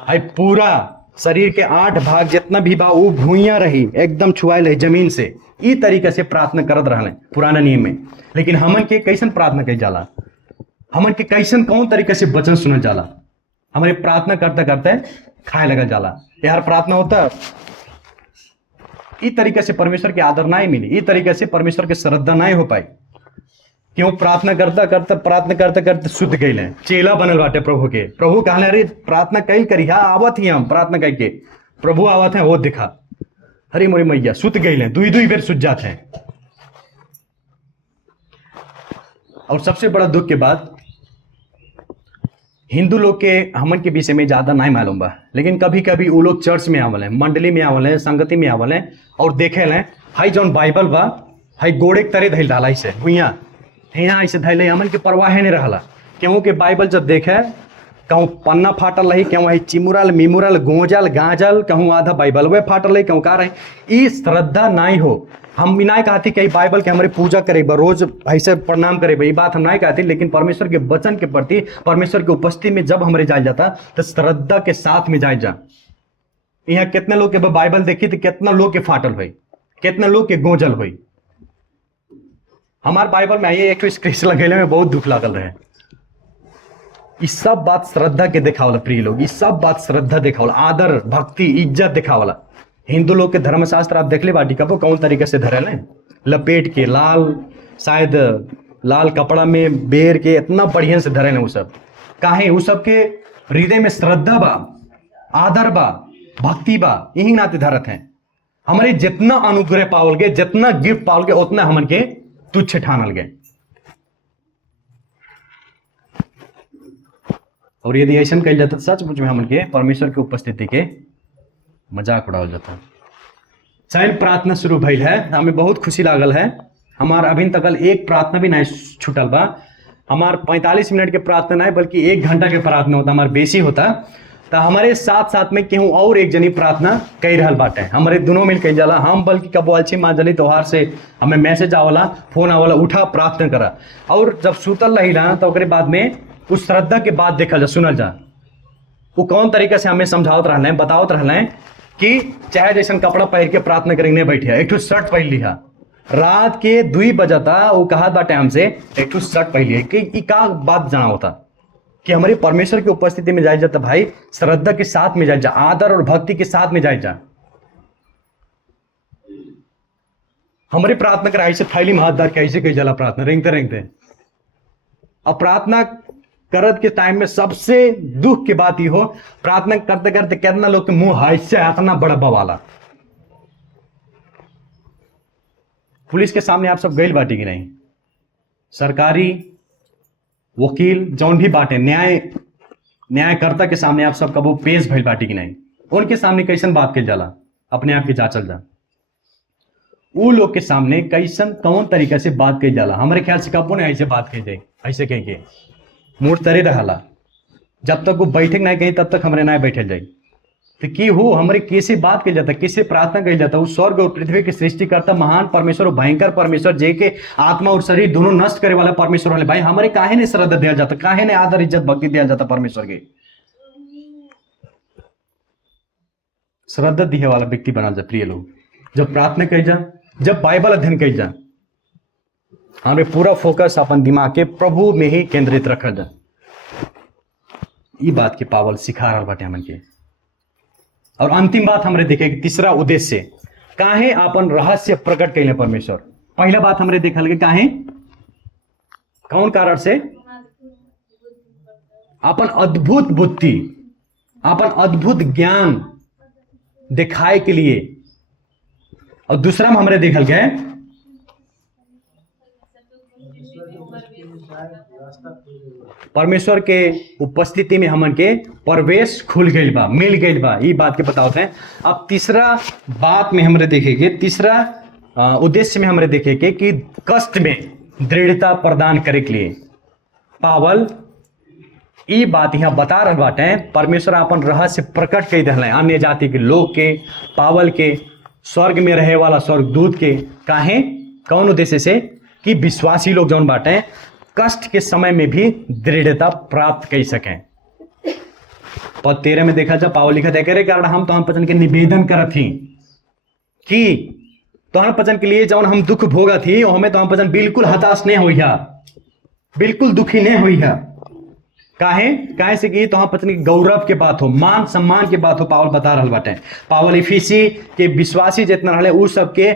है पूरा शरीर के 8 भाग जितना भी बा वो भूइया रही, एकदम छुआल रही जमीन से। ई तरीके से प्रार्थना करत रहले पुराना नियम में। लेकिन हमन के कैसन प्रार्थना कई जाला, हमन के कैसन कौन तरीके से वचन सुनल जाला? हमारे प्रार्थना करते करते खाए लगा जाला। यार प्रार्थना होता इस तरीके से परमेश्वर के आदर नहीं मिली, इस तरीके से परमेश्वर के श्रद्धा नहीं हो पाई। क्यों? प्रार्थना करते करते सुध गए, चेला बनल बाटे प्रभु के। प्रभु कहले अरे प्रार्थना कई करी, हाँ आवत ही हम प्रार्थना कई के, प्रभु आवत है वो दिखा, अरे मोरी मैया सुत गए, दुई बेर सुत जाते हैं। और सबसे बड़ा दुख के बाद हिंदू लोग के हमन के विषय में ज्यादा नहीं मालूम बा, लेकिन कभी कभी वो लोग चर्च में आवल है, मंडली में आवल है, संगति में आवल है और देखे लें हाई जौन बाइबल बा हाई गोड़े के तरह धैल डाला ऐसे भुइया यहाँ ऐसे धैले, हमन के परवाह नहीं रहला। क्यों के बाइबल जब देखे कहूँ पन्ना फाटल रही, कहूँ है चिमुरल मिमुरल गोजल गाजल, कहूँ आधा बाइबल वे फाटल रही, कहूँ का रही। ई श्रद्धा नहीं हो। हम नहीं कहती कि बाइबल के हमारे पूजा करे रोज ऐसे प्रणाम करे, ये बात हम नहीं कहती, लेकिन परमेश्वर के वचन के प्रति, परमेश्वर की उपस्थिति में जब हमारे जाए जाता तो श्रद्धा के साथ में जाए जा। यहाँ कितने लोग के बाइबल देखी तो कितना लोग के फाटल हुई, कितना लोग के गोजल हुई। हमारे बाइबल में आइए एक स्क्रेच लगेले में बहुत दुख लागल रहे। ये सब बात श्रद्धा के दिखावला प्रिय लोग, ये सब बात श्रद्धा दिखावला, आदर भक्ति इज्जत दिखावला। हिंदू लोग के धर्मशास्त्र आप देख ले बाटी कबो कौन तरीके से धरे लें, लपेट के लाल शायद लाल कपड़ा में बेर के इतना बढ़िया से धरे उ सब काहे उ सब के हृदय में श्रद्धा बा, आदर बा, भक्ति बा, यही नाते धरत हैं। हमारे जितना अनुग्रह पावल गए, जितना गिफ्ट पावल गए, उतना हमन के तुच्छ ठानल गए। और यदि ऐसा कल जाता सचमुच में हमन के परमेश्वर के उपस्थिति के मजाक उड़ावल जाता। चैन प्रार्थना शुरू भइल है, हमें बहुत खुशी लागल है। हमार अभी तक एक प्रार्थना भी नहीं छूटल बा। हमार 45 मिनट के प्रार्थना नहीं बल्कि 1 घंटा के प्रार्थना होता, हमार बेसी होता। तो हमारे साथ साथ में केहू और एक जनी प्रार्थना कई रहल बाटे, हमारे दोनों मिल कई जाला। हम बल्कि कबो अलछी माँ जली तोहार से हमें मैसेज आवला, फोन आवला, उठा प्रार्थना करा। और जब सुतल रही ना तो ओकरे बाद में उस श्रद्धा के बाद देखल जा, सुनल जा वो कौन तरीका से हमें समझावत रहले, बतावत रहले कि चाहे जैसन कपड़ा पहन के प्रार्थना करेंगे नहीं बैठिया, एक ठो शर्ट पहन लिहा। रात के 2 बजता वो कहा बाटे हमसे एक ठो शर्ट पहन लिया कि का बात जाना होता कि हमारे परमेश्वर की उपस्थिति में जाए जाता भाई, श्रद्धा के साथ में जाए जा, आदर और भक्ति के साथ में जाए जा। हमारी प्रार्थना कर ऐसे थैली में हाथ धर के ऐसे कही जाला प्रार्थना रेंगते रेंगते। अब प्रार्थना करत के टाइम में सबसे दुख की बात ये हो, प्रार्थना करते करते कितना लोग के मुंह ऐसे इतना बड़ा बवाला। पुलिस के सामने आप सब गइल बाटी कि नहीं, सरकारी वकील जौन भी बाटे, न्यायकर्ता के सामने आप सब कबो पेश भइल बाटी कि नहीं, उनके सामने कैसन बात कइल जाला, अपने आप के जांचल जा। उ लोग के सामने कैसन कौन तरीका से बात कइल जाला, हमारे ख्याल से कबो नहीं ऐसे बात कही जाए, ऐसे कह के मूड तरे रहला। जब तक वो बैठे नहीं कहीं तब तक हमारे ना बैठे जाए। तो की हो हमारे कैसे बात कही जाता, कैसे प्रार्थना कही जाता। वो स्वर्ग और पृथ्वी के सृष्टि करता महान परमेश्वर और भयंकर परमेश्वर, जे के आत्मा और शरीर दोनों नष्ट करे वाला परमेश्वर वाले भाई, हमारे काहे ने श्रद्धा दिया जाता, काहे ने आदर इज्जत भक्ति दिया जाता परमेश्वर के। श्रद्धा दिए वाला व्यक्ति बना जा प्रिय लोग। जब प्रार्थना कही जा, जब बाइबल अध्ययन कही जा, हमें पूरा फोकस अपन दिमाग के प्रभु में ही केंद्रित रखल जा। ये बात के पावल सिखा रहा बाटे हमन के। और अंतिम बात हमरे देखे कि तीसरा उद्देश्य काहे अपन रहस्य प्रकट कैले परमेश्वर। पहला बात हमरे देखल के काहे, कौन कारण से, अपन अद्भुत बुद्धि, अपन अद्भुत ज्ञान दिखाए के लिए। और दूसरा में हमरे देखल गए परमेश्वर के उपस्थिति में हमन के प्रवेश खुल गई बा, मिल गई बा, ये बात के बताते हैं। अब तीसरा बात में हमरे देखेंगे, तीसरा उद्देश्य में हमरे देखेंगे कि कष्ट में दृढ़ता प्रदान करे के लिए पावल ये बात यहाँ बता रहे बाटे। परमेश्वर अपन रहस्य प्रकट कर दिले अन्य जाति के लोग के, पावल के, स्वर्ग में रहे वाला स्वर्गदूत के। काहे, कौन उद्देश्य से कि विश्वासी लोग जौन बाटे कष्ट के समय में भी दृढ़ता प्राप्त कर सकें। पद 13 में देखा जा पावल लिखा था, करे कारण हम तोहन पचन के निवेदन करत ही कि तोहन पचन के लिए जौन हम दुख भोगा थी हमें तोहन पचन बिल्कुल हताश नहीं हुई है, बिल्कुल दुखी नहीं हुई है। काहे से कि तोहन पचन की गौरव के बात हो, मान सम्मान के बात हो, पावल बता रहा बाटे। पावल इफिसी के विश्वासी जितना रहे उ सबके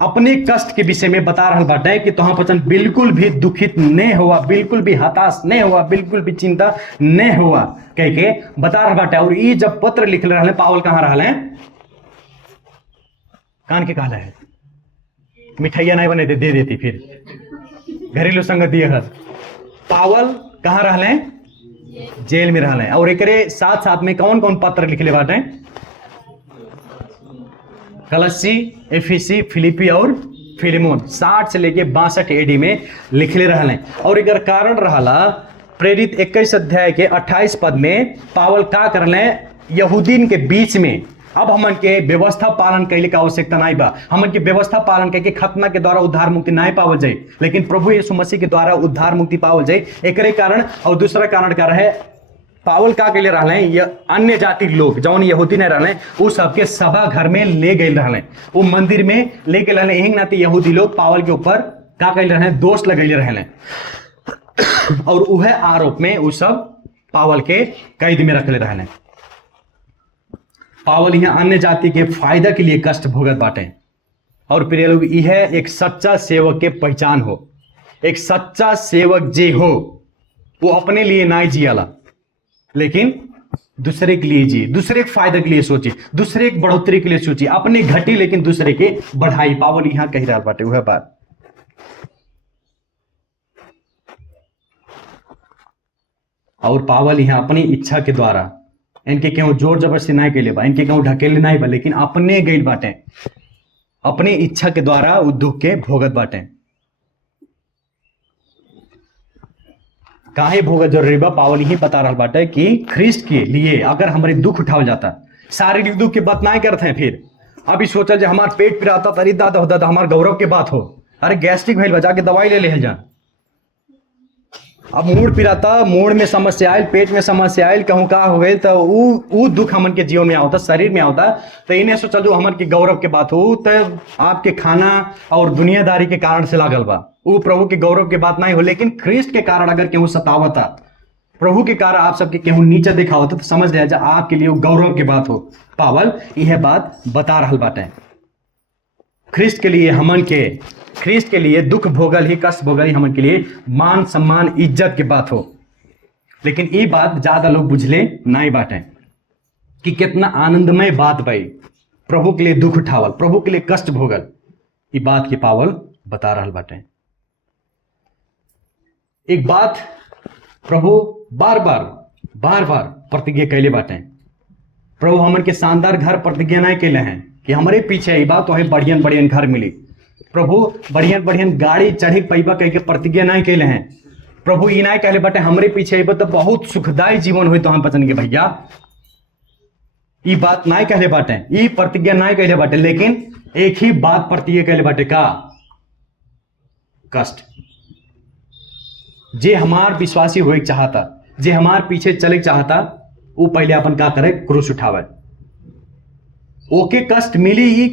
अपने कष्ट के विषय में बता रहा बाटे कि तोहन पचन बिल्कुल भी दुखित नहीं हुआ, बिल्कुल भी हताश नहीं हुआ, बिल्कुल भी चिंता नहीं हुआ कह के बता रहा बाटे। और ये जब पत्र लिख रहे पावल कहाँ रहा, कान के कहला है, मिठाइया नहीं बने दे देती, फिर घरेलू संगत दिए हर। पावल कहाँ रहा, जेल में रहा। और एक साथ साथ में कौन कौन पत्र लिखले बाटे, कलस्सी, एफिसी, फिलिपी और फिलेमोन 60 से लेके 62 एडी में लिखले रहले। और एक कारण रहला प्रेरित 21 अध्याय के 28 पद में पावल का करले, यहूदीन के बीच में अब हमन के व्यवस्था पालन कैले का आवश्यकता नहीं बा। हमन के व्यवस्था पालन करके खतना के द्वारा उद्धार मुक्ति नहीं पावल जाए, लेकिन प्रभु यीशु मसीह के द्वारा उद्धार मुक्ति पावल जाए। एकरे कारण और दूसरा कारण का रहे, पावल का के लिए रहले अन्य जाति लोग जौन यहूदी नहीं रहले वो सबके सभा घर में ले गए रहले, वो मंदिर में ले गए रहले। यही नाते यहूदी लोग पावल के ऊपर का कैल रहे, दोष लगैले रहले। और वह आरोप में वो सब पावल के कैद में रखले रहले। पावल यहाँ अन्य जाति के फायदा के लिए कष्ट भोगत बाटे। और प्रिय लोग, यह एक सच्चा सेवक के पहचान हो। एक सच्चा सेवक जे हो वो अपने लिए ना जियाला, लेकिन दूसरे के लिए जिए, दूसरे के फायदे के लिए सोचे, दूसरे के बढ़ोतरी के लिए सोचे, अपने घटी लेकिन दूसरे के बढ़ाई। पावल यहां कह रहा बाटे वह बात। और पावल यहाँ अपनी इच्छा के द्वारा, इनके क्यों जोर जबरदस्ती नहीं कैले बा, इनके क्यों ढकेले नहीं बा, लेकिन अपने गई बाटे, अपने इच्छा के द्वारा वो दुख के भोगत बाटे। काहे भोगत जरूरी बा, पावल ही बता रहा बाटे कि ख्रिस्ट के लिए अगर हमारे दुख उठावल जाता, शारीरिक दुख की बात नहीं करते हैं। फिर अभी सोचा जो हमार पेट पिराता तरी दादा होता था, हमारे गौरव के बात हो, अरे गैस्ट्रिक भइल बा, जाके दवाई ले जा। अब मूड पिराता, मूड में समस्या आयल, पेट में समस्या आयल, कहूँ का हो गए, तो ऊ दुख हमन के जीवन में आवता, शरीर में आवता। तो इन्हें सोचा जो हमन के गौरव के बात हो, तो आपके खाना और दुनियादारी के कारण से लागल बा, वो प्रभु के गौरव के बात नहीं हो। लेकिन ख्रिस्ट के कारण अगर केहू सतावता, प्रभु के कारण आप सबके केहू नीचे दिखावता, तो समझ लिया जा आपके लिए वो गौरव की बात हो। पावल यह बात बता रहा बाटे। ख्रिस्ट के लिए हमन के, ख्रिस्ट के लिए दुख भोगल ही, कष्ट भोगल ही हमन के लिए मान सम्मान इज्जत की बात हो। लेकिन ये बात ज्यादा लोग बुझले नहीं बाटे कि कितना आनंदमय बात भाई, प्रभु के लिए दुख उठावल, प्रभु के लिए कष्ट भोगल, ये बात की पावल बता रहा बाटे। एक बात प्रभु बार बार प्रतिज्ञा कैले बाटे। प्रभु हमन के शानदार घर प्रतिज्ञा नहीं कैले हैं कि हमारे पीछे ये बात तो है बढ़ियन बढ़ियन घर मिली, प्रभु बढ़ियन बढ़ियन गाड़ी चढ़ी पैबा कह के प्रतिज्ञा नहीं कैले हैं। प्रभु ये नहीं कहले बाटे हमरे पीछे अबा तो बहुत सुखदायी जीवन हुई, तो हम पसंद के भैया ये बात नहीं कहले बाटे, ये प्रतिज्ञा नहीं कहले बाटे। लेकिन एक ही बात प्रतिज्ञा कहले बाटे, का कष्ट। जे हमार विश्वासी होए चाहता, जे हमार पीछे चले चाहता, वो पहले अपन का करे, क्रूस उठावे। ओके कष्ट मिली, ही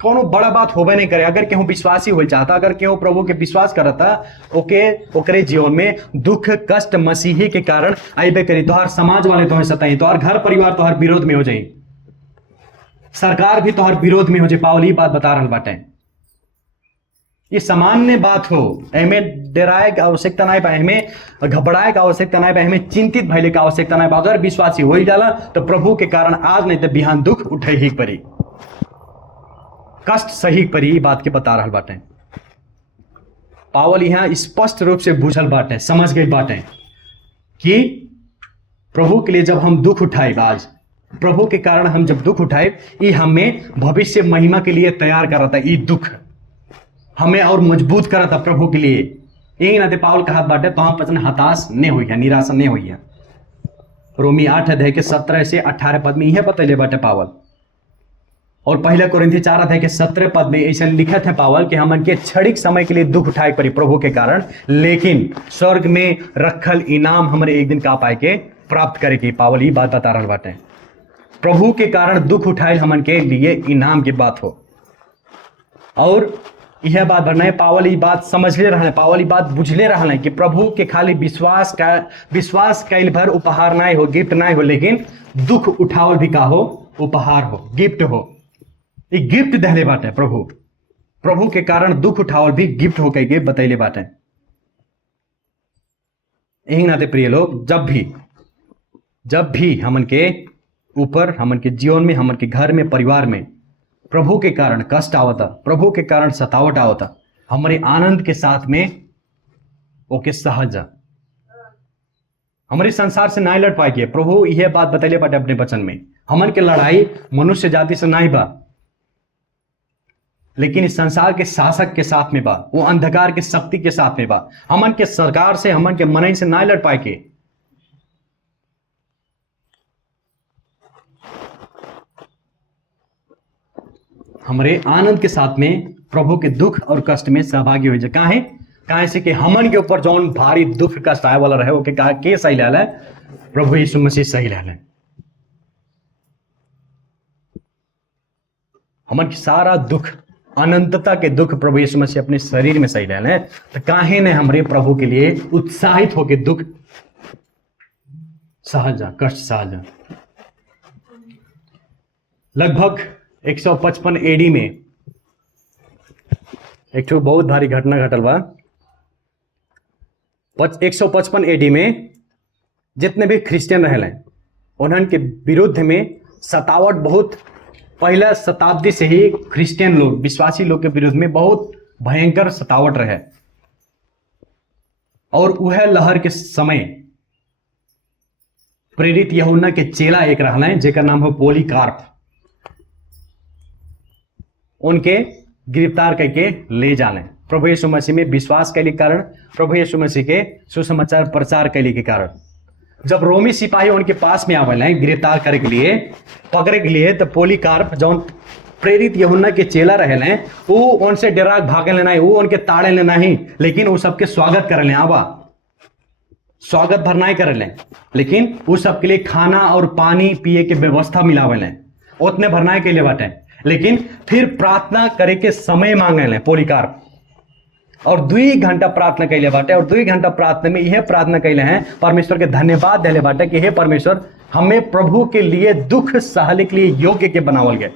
कोनो बड़ा बात होबे नहीं करे। अगर केहू विश्वासी हो चाहता, अगर केहू प्रभु के विश्वास करता, ओकरे जीवन में दुख कष्ट मसीही के कारण आइबे करी। तोहार समाज वाले तोहे सताई, तोहार घर परिवार तोहार विरोध में हो जाई, सरकार भी तोहार विरोध में हो जाए। पावल ही बात बता रहा बाटे। ये सामान्य बात हो, हमें डराए की आवश्यकता नहीं बा, हमें घबराए की आवश्यकता नहीं बा, हमें चिंतित भइले की आवश्यकता नहीं बा। अगर विश्वासी हो ही जाला तो प्रभु के कारण आज नहीं तो बिहान दुख उठे ही पड़ी, कष्ट सही परी, बात के बता रहा बाटे। पावल यहां स्पष्ट रूप से बुझल बाटे, समझ गए बाटे कि प्रभु के लिए जब हम दुख उठाए, आज प्रभु के कारण हम जब दुख उठाए, ये हमें भविष्य महिमा के लिए तैयार करता। ये दुख हमें और मजबूत करता प्रभु के लिए। यही ना पावल कहा बाटे, तो हम पसंद हताश नहीं हुई है, निराशा नहीं हुई है। रोमी 8 अध्याय के 17 से 18 पद में यह बतैले बाटे पावल। और पहला कोरिन्थी 4 अध्याय के 17 पद में ऐसा लिखत है पावल कि हमन के क्षणिक समय के लिए दुख उठाए पड़ी प्रभु के कारण, लेकिन स्वर्ग में रखल इनाम हमारे एक दिन का पाए के प्राप्त करे की। पावल ये बात बता रहा बाटे, प्रभु के कारण दुख उठाए हमन के लिए इनाम की बात हो। और यह बात भरना है, पावल ये बात समझ ले रहा है, पावल ये बात बुझ ले रहा है कि प्रभु के खाली विश्वास कैल भर उपहार नहीं हो, गिफ्ट नहीं हो, लेकिन दुख उठावल भी का हो, उपहार हो, गिफ्ट हो। ये गिफ्ट दहले बाटे प्रभु के कारण दुख उठावल भी गिफ्ट हो कह के बतैले बाटे। यही नाते प्रिय लोग, जब भी हमन के ऊपर, हमन के जीवन में, हमन के घर में, परिवार में प्रभु के कारण कष्ट आवता, प्रभु के कारण सतावट आवता, हमारे आनंद के साथ में ओके सहज हमारे संसार से नहीं लड़ पाएगी। प्रभु यह बात बतैले बाटे अपने वचन में, हमन के लड़ाई मनुष्य जाति से नहीं बा, लेकिन इस संसार के शासक के साथ में बा, वो अंधकार के शक्ति के साथ में बा। हमन के सरकार से, हमन के मनई से नहीं लड़ पाएगी। हमारे आनंद के साथ में प्रभु के दुख और कष्ट में सहभागी हो जाए। काहे से कि हमन के ऊपर जौन भारी दुख कष्ट आए वाला रहे, वो के सही लाल है, प्रभु यीशु मसीह सही लाल है। हमन की सारा दुख, अनंतता के दुख प्रभु यीशु मसीह अपने शरीर में सही लाल है। तो काहे ने हमारे प्रभु के लिए उत्साहित होकर दुख सहजा, कष्ट सहजा। लगभग 155 एडी में एक बहुत भारी घटना घटल बा। 155 एडी में जितने भी क्रिश्चियन रहले उन्हन के विरुद्ध में सतावट बहुत पहला शताब्दी से ही क्रिश्चियन लोग विश्वासी लोग के विरुद्ध में बहुत भयंकर सतावट रहे। और वह लहर के समय प्रेरित यूहन्ना के चेला एक रहले जेकर नाम है पॉलीकार्प, उनके गिरफ्तार करके ले जाले प्रभु यीशु मसीह में विश्वास के कारण, प्रभु यीशु मसीह के सुसमाचार प्रचार कैले के कारण। जब रोमी सिपाही उनके पास में आवे गिरफ्तार करे के लिए, पकड़े के लिए, तो पॉलीकार्प जो प्रेरित यूहन्ना के चेला रहे वो उनसे डरा भागे लेना, वो उनके ताड़े लेना ही, लेकिन वो सबके स्वागत करे आवा स्वागत भरनाई करे, लेकिन वो सबके लिए खाना और पानी पिए के व्यवस्था मिलावे उतने भरनाई के लिए बाटे। लेकिन फिर प्रार्थना करे के समय मांगे पॉलीकार्प और 2 घंटा प्रार्थना कैले बाटे। और 2 घंटा प्रार्थना में यह प्रार्थना कैले हैं, परमेश्वर के धन्यवाद देले बाटे कि हे परमेश्वर, हमें प्रभु के लिए दुख सहले के लिए योग्य के बनावल गए,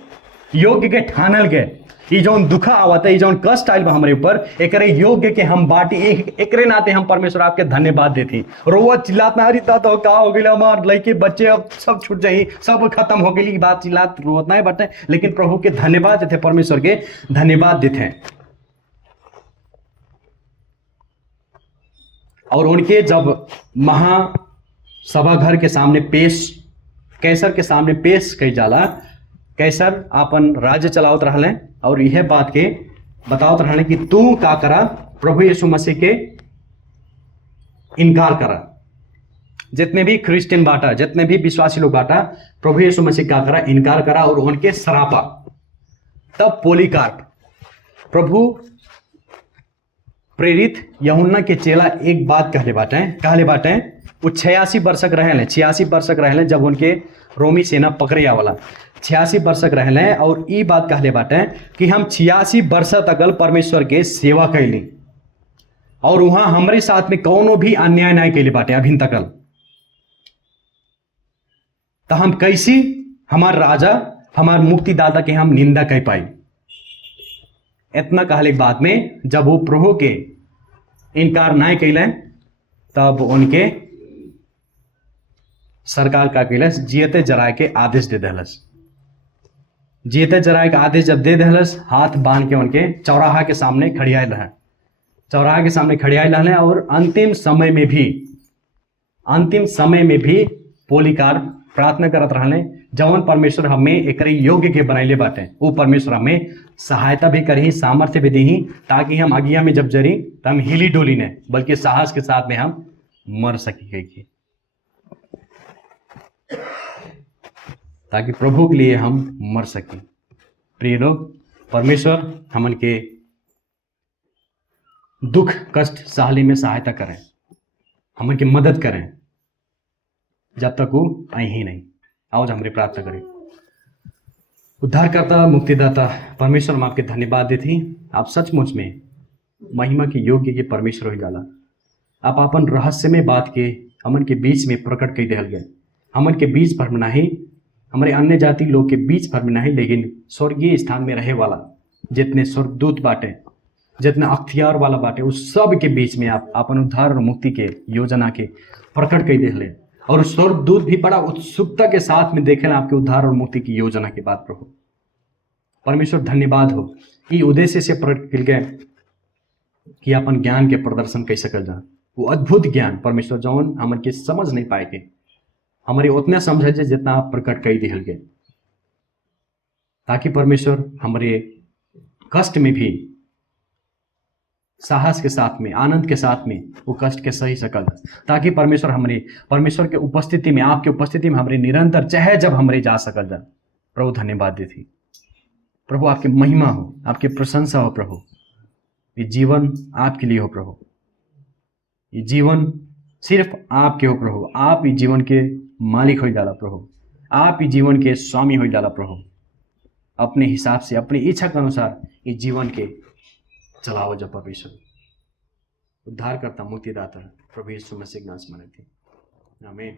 योग्य के ठानल गए। ये जौन दुख आवत है, ये जौन कष्ट आयल बा हमारे ऊपर, एकरे योग्य के हम बाटी, एकरे नाते हम परमेश्वर आपके धन्यवाद देती। रोवा चिल्लात ना, अरे तो का हो गया हमार लड़के बच्चे अब सब छूट जाई, सब खत्म हो गई, बात चिल्लात रोवत ना बटे, लेकिन प्रभु के धन्यवाद देते, परमेश्वर के धन्यवाद देते हैं। और उनके जब महासभा घर के सामने पेश, कैसर के सामने पेश कई जाला, कैसर अपन राज्य चलावत रहले और यह बात के बतावत रहले कि तू का करा, प्रभु यीशु मसीह के इनकार करा। जितने भी क्रिश्चियन बाटा, जितने भी विश्वासी लोग बाटा, प्रभु यीशु मसीह का करा, इनकार करा और उनके सरापा। तब पॉलीकार्प प्रभु प्रेरित यूहन्ना के चेला एक बात कहले बाटे वो 86 वर्षक रहले, 86 वर्षक रहले जब उनके रोमी सेना पकड़े आवला, 86 वर्षक रहले। और ई बात कहले बाटे कि हम 86 वर्ष तक परमेश्वर के सेवा कैली और वहां हमारे साथ में कौनो भी अन्याय नहीं कैले बाटे अभी तक। तो हम कैसी हमार राजा, हमार मुक्तिदाता के हम निंदा कर पाई। इतना कहले बाद में जब वो प्रभु के इनकार नहीं कैले, तब उनके सरकार का कैलस, जियते जराए के आदेश दे दहलस। जियते जराए के आदेश जब दे दहलस, हाथ बांध के उनके चौराहा के सामने खड़ियाए रहे, चौराहा के सामने खड़ियाए रहे। और अंतिम समय में भी पॉलीकार्प प्रार्थना करत रहले, जवन परमेश्वर हमें एकरे योग्य के बनैले बाटे, वो परमेश्वर हमें सहायता भी करी, सामर्थ्य भी दी, ताकि हम अगिया में जब जरी तो हम हिली डोली ने, बल्कि साहस के साथ में हम मर सकी, ताकि प्रभु के लिए हम मर सकें। प्रिय लोग, परमेश्वर हमन के दुख कष्ट सहले में सहायता करें, हमन की मदद करें जब तक वो आई ही नहीं। आओ हमरे प्रार्थना करें। उद्धारकर्ता मुक्तिदाता परमेश्वर, हम आपके धन्यवाद देती। आप सचमुच में महिमा के योग्य के परमेश्वर हो जाला। आप अपन रहस्यमय बात के हमन के बीच में प्रकट कर दिया गए, हमन के बीच भर में नहीं, हमारे अन्य जाति लोग के बीच भर में नहीं, लेकिन स्वर्गीय स्थान में रहे वाला जितने स्वर्गदूत बाटे, जितने अख्तियार वाला बाटे, उस सब के बीच में आप अपन उद्धार और मुक्ति के योजना के प्रकट कर दिले। और स्वर्गदूत भी बड़ा उत्सुकता के साथ में देखें आपके उद्धार और मुक्ति की योजना के बात। प्रभु परमेश्वर धन्यवाद हो, ये उद्देश्य से प्रकट कर गए कि अपन ज्ञान के प्रदर्शन कर सकल जा, वो अद्भुत ज्ञान परमेश्वर जौन हमन के समझ नहीं पाएगे, हमारे उतना समझे जितना आप प्रकट कर दिहल गए, ताकि परमेश्वर हमारे कष्ट में भी साहस के साथ में, आनंद के साथ में वो कष्ट के सही सकल, ताकि परमेश्वर हमारे परमेश्वर के उपस्थिति में, आपके उपस्थिति में हमारे निरंतर चाहे जब हमारे जा सकल जा। प्रभु धन्यवाद देती। प्रभु आपकी महिमा हो, आपकी प्रशंसा हो। प्रभु ये जीवन आपके लिए हो। प्रभु ये जीवन सिर्फ आपके हो। प्रभु आप ये जीवन के मालिक हो जाला। प्रभु आप ये जीवन के स्वामी हो जाला। प्रभु अपने हिसाब से, अपनी इच्छा के अनुसार ये जीवन के चलाओ। जब परमेश्वर उद्धार करता मुक्तिदाता प्रभु यीशु मसीह के नाम से मांगते हैं, आमीन।